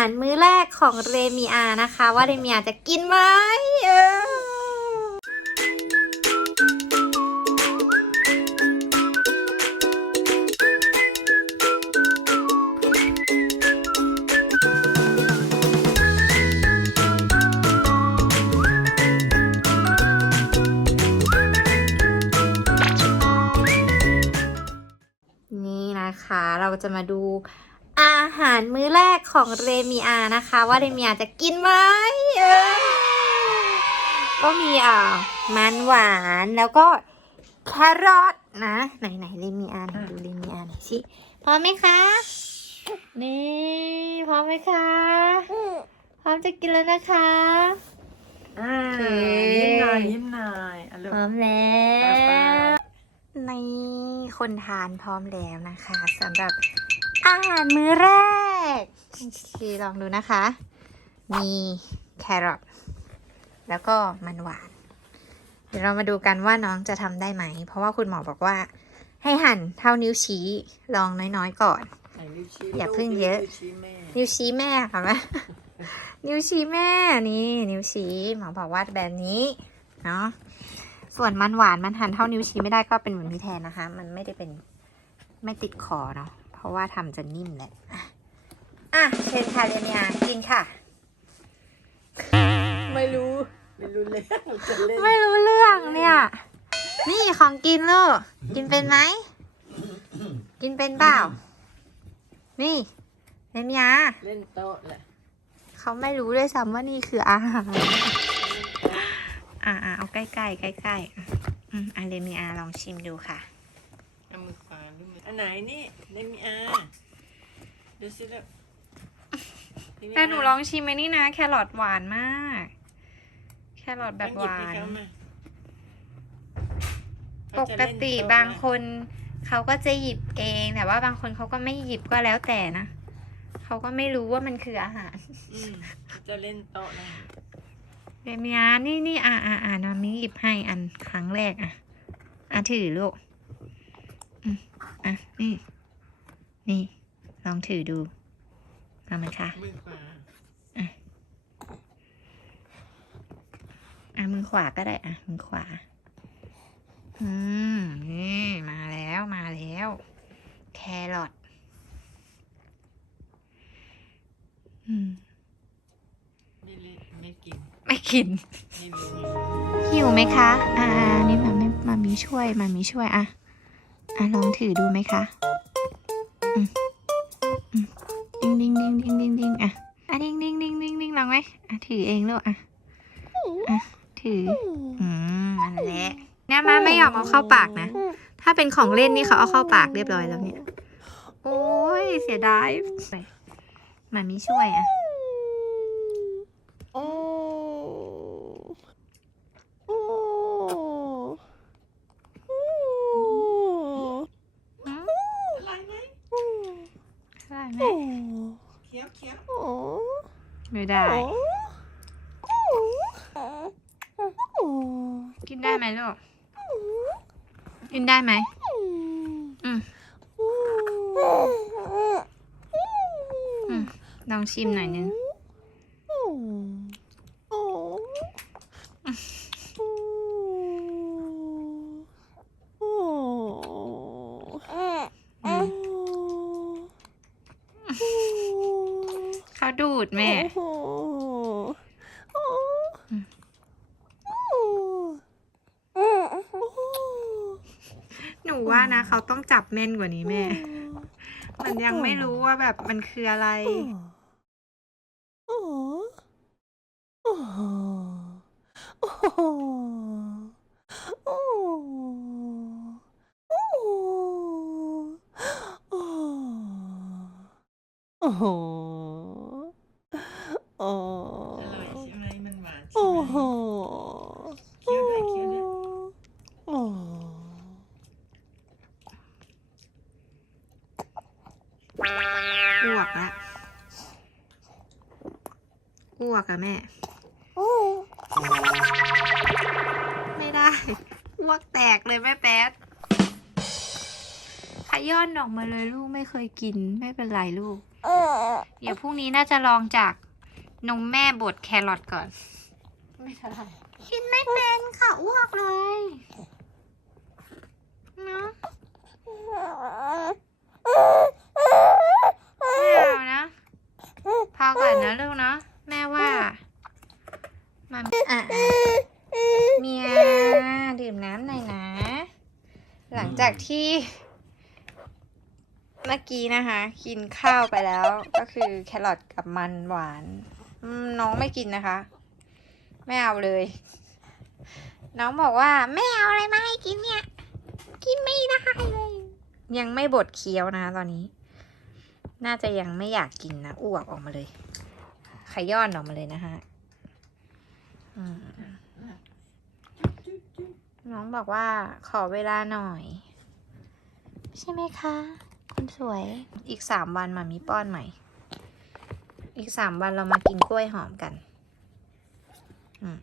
ารมื้อแรกของเรมีอานะคะ ว่าเรมีอาจะกินไหมเออนี่นะคะเราจะมาดู อาหารมื้อแรกของเรมีอานะคะ ว่าเรมีอาจะกินไหมเออก็มีอ่ามันหวานแล้วก็แครอทนะ ไหนไหนเรมีอาไหนดูเรมีอาหน่อยสิพร้อมไหมคะนี่พร้อมไหมคะพร้อมจะกินแล้วนะคะอ่าโอเคยิ้มหน่อยยิ้มหน่อยอะลูกพร้อมแล้ไปวในคนทานพร้อมแล้วนะคะสำหรับ อาหารมื้อแรกโอเคลองดูนะคะ มีแครอทแล้วก็มันหวาน เดี๋ยวเรามาดูกันว่าน้องจะทำได้ไหม เพราะว่าคุณหมอบอกว่า ให้หั่นเท่านิ้วชี้ลองน้อยๆก่อนไหนนิ้วชี้อย่าเพิ่งเยอะนิ้วชี้แม่นิ้วชี้แม่ค่ะแม่นิ้วชี้แม่นี่ นิ้วชี้หมอบอกว่าแบบนี้เนาะส่วนมันหวานมันหั่นเท่านิ้วชี้ไม่ได้ก็เป็นเหมือนพี่แทนนะคะ มันไม่ได้เป็นไม่ติดคอเนาะ เพราะว่าทำจะนิ่มแหละอะอะเชิญค่ะเรียนยากินค่ะ ไม่รู้ไม่รู้เลยจะเล่นไม่รู้เรื่องเนี่ย นี่ของกินลูกกินเป็นไหม กินเป็นเปล่า นี่เรียนยาเล่นโต๊ะแหละเขาไม่รู้ด้วยซ้ำว่านี่คืออาหาร อ่าอ่าเอาใกล้ๆใกล้ๆอะอืมอาเรมีอาลองชิมดูค่ะเอามือขวา ดูมืออันไหนนี่เล่นมีอาดูสิลูกเล่มีแต่หนูลองชิมไอ้นี่นะ แครอทหวานมาก แครอทแบบหวาต้องยินให้เขมปเขาจะกเล่นติโะบางคนเขาก็จะหยิบเองแต่ว่าบางคนเขาก็ไม่หยิบก็แล้วแต่นะเขาก็ไม่รู้ว่ามันคืออาหารอืมเขาจะเล่นโต๊ะนะเรมีอานี่นี่อ่าอ่าอ่านามิหยิบให้อันครั้งแรกอะอะถือลูก อืมอะ นี่ นี่ ลองถือดูเอาไหมคะมือขวาอะมือขวาก็ได้ อะ มือขวา อืม นี่ มาแล้วมาแล้ว แครอทอืม ไม่เล่นไม่กินไม่กิน ไม่รู้หิวไหมคะอ่าอ่า นี่มาไม่มามีช่วย มามีช่วย อะ อะลองถือดูไหมคะอืมอืมดิ้งดิ้งดิ้งดิ้งดิ้งดิ้งอะอะดิ้งดิ้งดิ้งดิ้งดิ้งลองไหมอะถือเองลูกอะอะถืออืมอันแหละเนี่ยมาไม่ยอมเอาเข้าปากนะ ถ้าเป็นของเล่นนี่เขาเอาเข้าปากเรียบร้อยแล้วเนี่ย โอ้ยเสียดายมามีช่วยอะ โอ้โอ้โอ้ อืม อะไรไหม ได้ไหม โอ้ เคี้ยวเคี้ยว โอ้ไม่ได้ กินได้ไหมลูก กินได้ไหมอืมอืมลองชิมหน่อยนึง เขาดูดแม่หนูว่านะเขาต้องจับแม่นกว่านี้แม่ มันยังไม่รู้ว่าแบบมันคืออะไรโอ้โห โอ้อร่อยใช่ไหมมันหวานใช่โอ้ไหมโหเคี้ยวด้วยเคี้ยวด้วยโอ้อ้วกละอ้วกอะแม่ ไม่ได้ อ้วกแตกเลยแม่แป๊ดขย้อนออกมาเลยลูกไม่เคยกินไม่เป็นไรลูกโเดี๋ยวพรุ่งนี้น่าจะลองจาก นมแม่บดแครอทก่อน ไม่เท่าไหร่กินไม่เป็นค่ะอ้วกเลยเนาะไม่เอานะ พอก่อนนะลูกเนาะแม่ว่ามาอะอะเมียดื่มน้ำหน่อยนะ หลังจากที่เมื่อกี้นะคะ กินข้าวไปแล้วก็คือแครอทกับมันหวานอืม น้องไม่กินนะคะ ไม่เอาเลย น้องบอกว่าไม่เอาอะไรมาให้กินเนี่ย กินไม่ได้เลย ยังไม่บดเคี้ยวนะตอนนี้ น่าจะยังไม่อยากกินนะอ้วกออกมาเลยขย้อนออกมาเลยนะคะน้องบอกว่าขอเวลาหน่อย ใช่ไหมคะคนสวยอีกสามวันมามีป้อนใหม่ อีกสามวันเรามากินกล้วยหอมกัน อืม